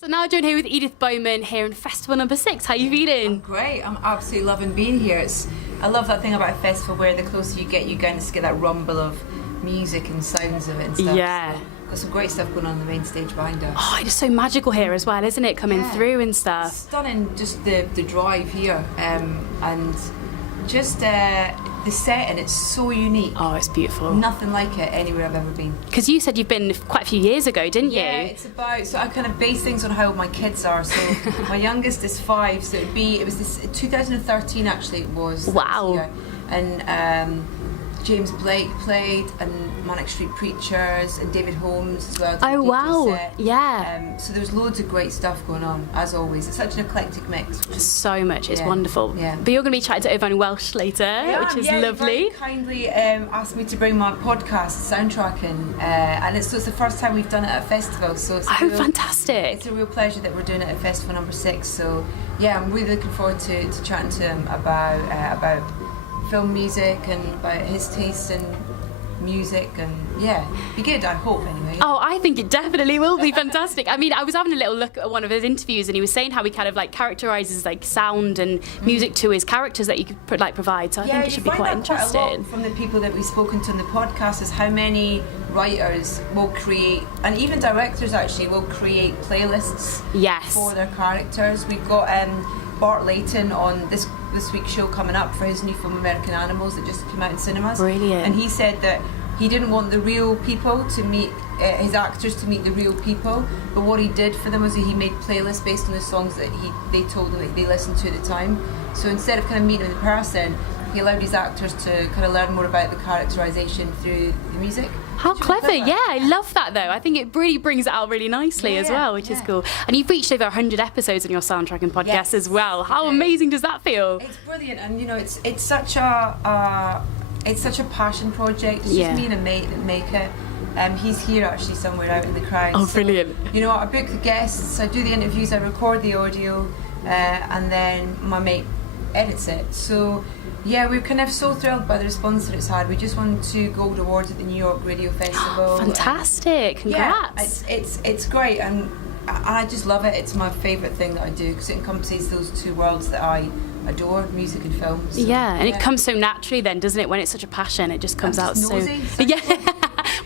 So now I'm joined here with Edith Bowman here in Festival No.6. How are you feeling? I'm great. I'm absolutely loving being here. I love that thing about a festival where the closer you kind of get that rumble of music and sounds of it and stuff. Yeah. So, got some great stuff going on the main stage behind us. Oh, it is so magical here as well, isn't it? Coming through and stuff. Stunning, just the drive here, and just the setting. It's so unique. Oh, it's beautiful. Nothing like it anywhere I've ever been. Because you said you've been quite a few years ago, didn't you? Yeah, it's about, so I kind of base things on how old my kids are. So my youngest is 5, so it was this 2013 actually. It was. Wow. And James Blake played, and Manic Street Preachers, and David Holmes as well. Oh wow! Set. Yeah. So there's loads of great stuff going on, as always. It's such an eclectic mix. So much. It's wonderful. Yeah. But you're going to be chatting to Irvine Welsh later, which is lovely. You very kindly asked me to bring my podcast, Soundtracking, and it's the first time we've done it at a festival. So it's fantastic! It's a real pleasure that we're doing it at Festival No.6. So yeah, I'm really looking forward to chatting to him about film music and about his taste in music, and be good, I hope, anyway. Oh, I think it definitely will be fantastic. I mean, I was having a little look at one of his interviews, and he was saying how he kind of like characterises like sound and music to his characters that you could provide. So I think it should be quite interesting. Quite a lot from the people that we've spoken to on the podcast is how many writers will create, and even directors actually will create playlists for their characters. We've got Bart Layton on this week's show coming up for his new film American Animals that just came out in cinemas. Brilliant. And he said that he didn't want the real people to meet his actors to meet the real people, but what he did for them was he made playlists based on the songs that they told them that they listened to at the time. So instead of kind of meeting them in person, he allowed his actors to kind of learn more about the characterization through the music. How clever. Yeah, I love that though. I think it really brings it out really nicely as well, which is cool. And you've reached over 100 episodes on your Soundtracking podcast as well. How amazing does that feel? It's brilliant, and you know, it's such a passion project. It's just me and a mate that make it. He's here actually somewhere out in the crowd. Oh, brilliant. So, you know, I book the guests, I do the interviews, I record the audio, and then my mate edits it. So yeah, we're kind of so thrilled by the response that it's had. We just won 2 gold awards at the New York Radio Festival. Fantastic! Congrats! Yeah, it's great, and I just love it. It's my favourite thing that I do because it encompasses those 2 worlds that I adore, music and film. So, it comes so naturally then, doesn't it? When it's such a passion, it just comes out nosy, so.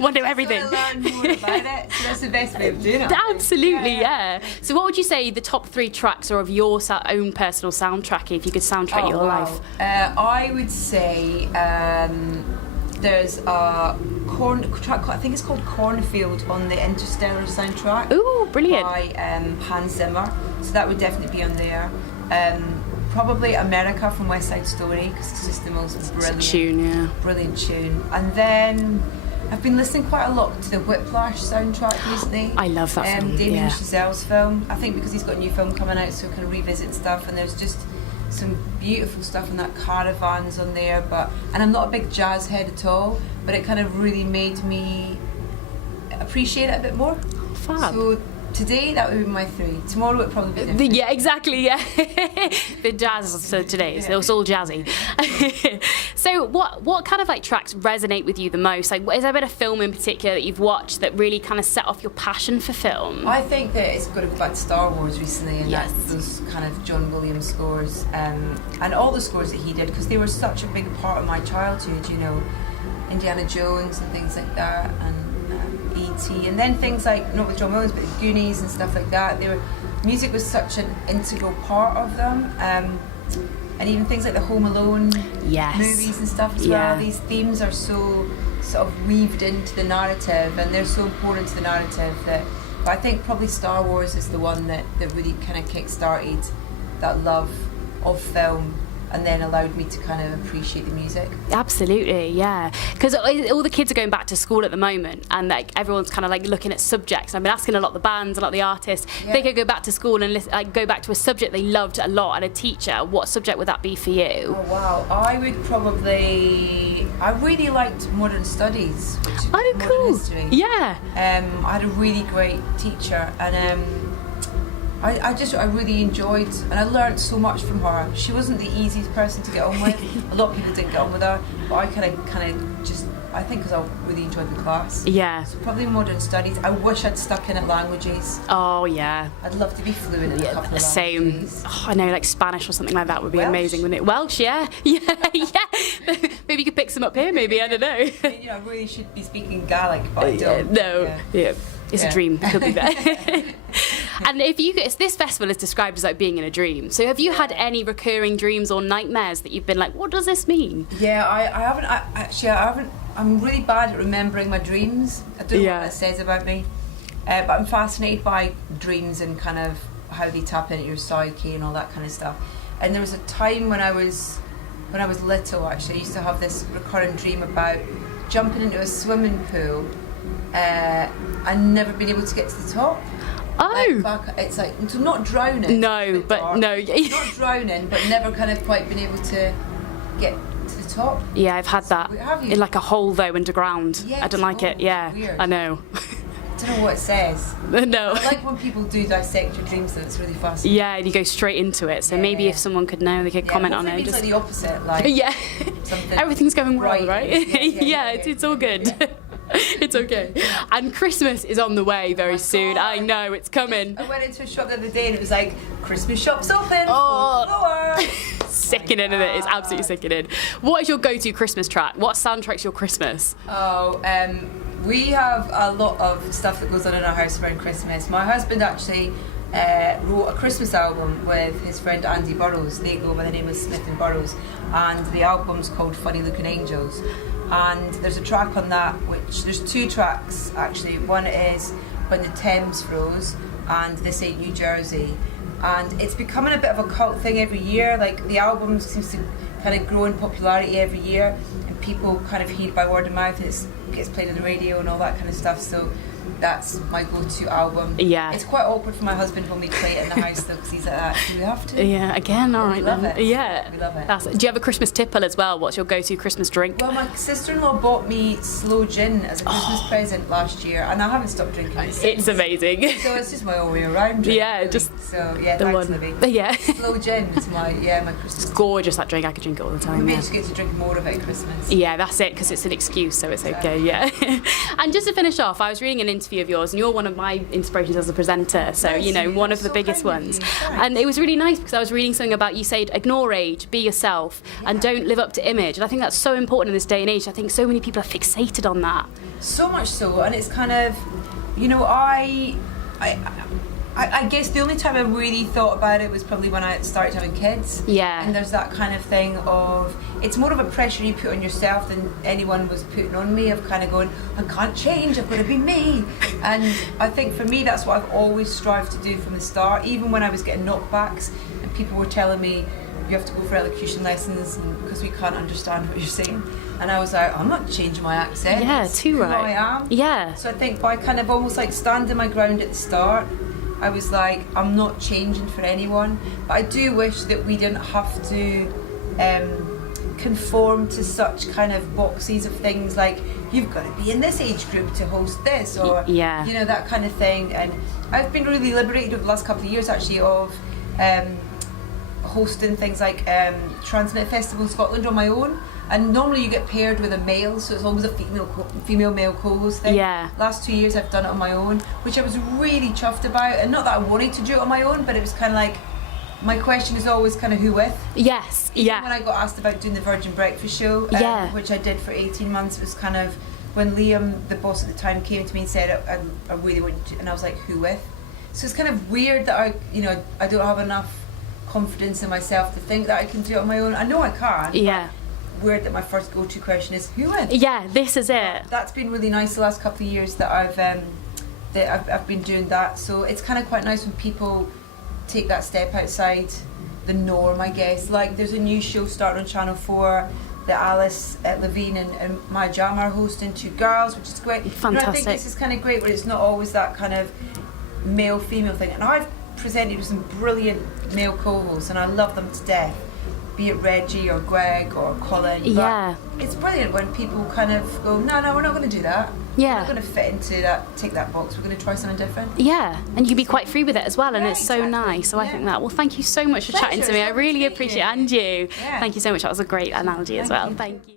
Want to know everything. So I learn more about it. So that's the best way of doing it. Absolutely, yeah. So what would you say the top 3 tracks are of your own personal soundtrack, if you could soundtrack your life? I would say there's a track, I think it's called Cornfield, on the Interstellar soundtrack. Ooh, brilliant. By Hans Zimmer. So that would definitely be on there. Probably America from West Side Story, because it's just the most brilliant tune. And then I've been listening quite a lot to the Whiplash soundtrack recently. I love that film. Damien Chazelle's film. I think because he's got a new film coming out, so we can revisit stuff. And there's just some beautiful stuff in that. Caravans on there, and I'm not a big jazz head at all, but it kind of really made me appreciate it a bit more. Fab. So today that would be my 3. Tomorrow it would probably be different. Yeah, exactly. Yeah, the jazz. So today it's all jazzy. So what kind of like tracks resonate with you the most? Like, is there a bit of film in particular that you've watched that really kind of set off your passion for film? I think that it's got to go back to Star Wars recently, and those kind of John Williams scores, and all the scores that he did, because they were such a big part of my childhood. You know, Indiana Jones and things like that, and E.T. and then things like, not with John Williams, but the Goonies and stuff like that. Music was such an integral part of them, and even things like the Home Alone movies and stuff as well. These themes are so sort of weaved into the narrative, and they're so important to the narrative that. But I think probably Star Wars is the one that really kind of kick-started that love of film, and then allowed me to kind of appreciate the music. Absolutely, yeah. Because all the kids are going back to school at the moment, and like everyone's kind of like looking at subjects. I've been asking a lot of the bands, a lot of the artists, if they could go back to school and go back to a subject they loved a lot and a teacher, what subject would that be for you? Oh wow, I really liked modern studies. Oh, cool. History. Yeah. I had a really great teacher, and I really enjoyed, and I learned so much from her. She wasn't the easiest person to get on with. A lot of people didn't get on with her, but I kind of just I think because I really enjoyed the class. Yeah. So probably modern studies. I wish I'd stuck in at languages. Oh yeah. I'd love to be fluent in a couple of Same. languages. Oh, I know, like Spanish or something like that would be Welsh. amazing, wouldn't it? Welsh, yeah. Yeah. Maybe you could pick some up here, maybe, I don't know. I mean, you know, I really should be speaking Gaelic, but I don't. No. Yeah. It's a dream. It could be there. And this festival is described as like being in a dream. So have you had any recurring dreams or nightmares that you've been like, what does this mean? Yeah, I haven't. I'm really bad at remembering my dreams. I don't know what that says about me. But I'm fascinated by dreams and kind of how they tap into your psyche and all that kind of stuff. And there was a time when I was little, actually, I used to have this recurrent dream about jumping into a swimming pool and never being able to get to the top. Oh! It's like, so not drowning. No, but no. Not drowning, but never kind of quite been able to get to the top. Yeah, I've had that. Have you? In like a hole though, underground. Yeah, I don't like it. Yeah, weird. I know. I don't know what it says. No. I like when people do dissect your dreams, though. It's really fascinating. Yeah, and you go straight into it. So maybe if someone could know, they could comment on it. It's like the opposite. Like Everything's going well, right? Yeah, it's all good. Yeah. It's okay. And Christmas is on the way very soon. I know, it's coming. I went into a shop the other day and it was like, Christmas shop's open. Oh, sickening, isn't it? It's absolutely sickening. What is your go-to Christmas track? What soundtrack's your Christmas? We have a lot of stuff that goes on in our house around Christmas. My husband actually wrote a Christmas album with his friend Andy Burrows. They go by the name of Smith and Burrows, and the album's called Funny Looking Angels. And there's a track on that, there's two tracks actually. One is When the Thames Froze and This Ain't New Jersey. And it's becoming a bit of a cult thing every year. Like, the album seems to kind of grow in popularity every year, and people kind of hear it by word of mouth. It gets played on the radio and all that kind of stuff. So that's my go-to album. Yeah. It's quite awkward for my husband when we play it in the house though, because he's like that. Do we have to? Yeah. Again. All right. We love then. it. Yeah. We love it. Do you have a Christmas tipple as well? What's your go-to Christmas drink? Well, my sister-in-law bought me sloe gin as a Christmas present last year, and I haven't stopped drinking it since. It's amazing. So it's just my all way around drink. Yeah, really. just so yeah, the thanks, one. Libby. Yeah. Sloe gin is my Christmas. It's gorgeous, that drink. I could drink it all the time. We Yeah. just get to drink more of it at Christmas. Yeah, that's it, because it's an excuse, so it's okay. Yeah. And just to finish off, I was reading an interview of yours, and you're one of my inspirations as a presenter. So one of the biggest ones. And it was really nice because I was reading something about, you said ignore age, be yourself, and don't live up to image. And I think that's so important in this day and age. I think so many people are fixated on that. So much so, and it's kind of, I guess the only time I really thought about it was probably when I started having kids. Yeah. And there's that kind of thing of, it's more of a pressure you put on yourself than anyone was putting on me, of kind of going, I can't change, I've got to be me. And I think for me, that's what I've always strived to do from the start, even when I was getting knockbacks and people were telling me, you have to go for elocution lessons because we can't understand what you're saying. And I was like, I'm not changing my accent. Yeah, it's too who right. I am. Yeah. So I think by kind of almost like standing my ground at the start, I was like, I'm not changing for anyone. But I do wish that we didn't have to conform to such kind of boxes of things like, you've got to be in this age group to host this, or that kind of thing. And I've been really liberated over the last couple of years actually of hosting things like Transnet Festival Scotland on my own. And normally you get paired with a male, so it's always a female-male co-host thing. Yeah. Last 2 years I've done it on my own, which I was really chuffed about. And not that I wanted to do it on my own, but it was kind of like, my question is always kind of who with. Yes, Even when I got asked about doing the Virgin Breakfast show, which I did for 18 months, it was kind of when Liam, the boss at the time, came to me and said, I really want to, and I was like, who with? So it's kind of weird that I don't have enough confidence in myself to think that I can do it on my own. I know I can. Yeah. Weird that my first go-to question is who with? Yeah, this is it. That's been really nice the last couple of years that I've been doing that. So it's kind of quite nice when people take that step outside the norm, I guess. Like, there's a new show starting on Channel 4 that Alice Levine and Maya Jama are hosting, two girls, which is great. Fantastic. I think this is kind of great, but it's not always that kind of male-female thing. And I've presented with some brilliant male co-hosts, and I love them to death, be it Reggie or Greg or Colin. Yeah. But it's brilliant when people kind of go, no, we're not going to do that. Yeah. We're not going to fit into that, tick that box. We're going to try something different. Yeah, and you can be quite free with it as well, and Yeah, it's so exactly. nice. So I think that. Well, thank you so much for Pleasure. chatting to me. I really It's lovely to appreciate it, meet and you. Yeah. Thank you so much. That was a great analogy as Thank well. you. Thank you.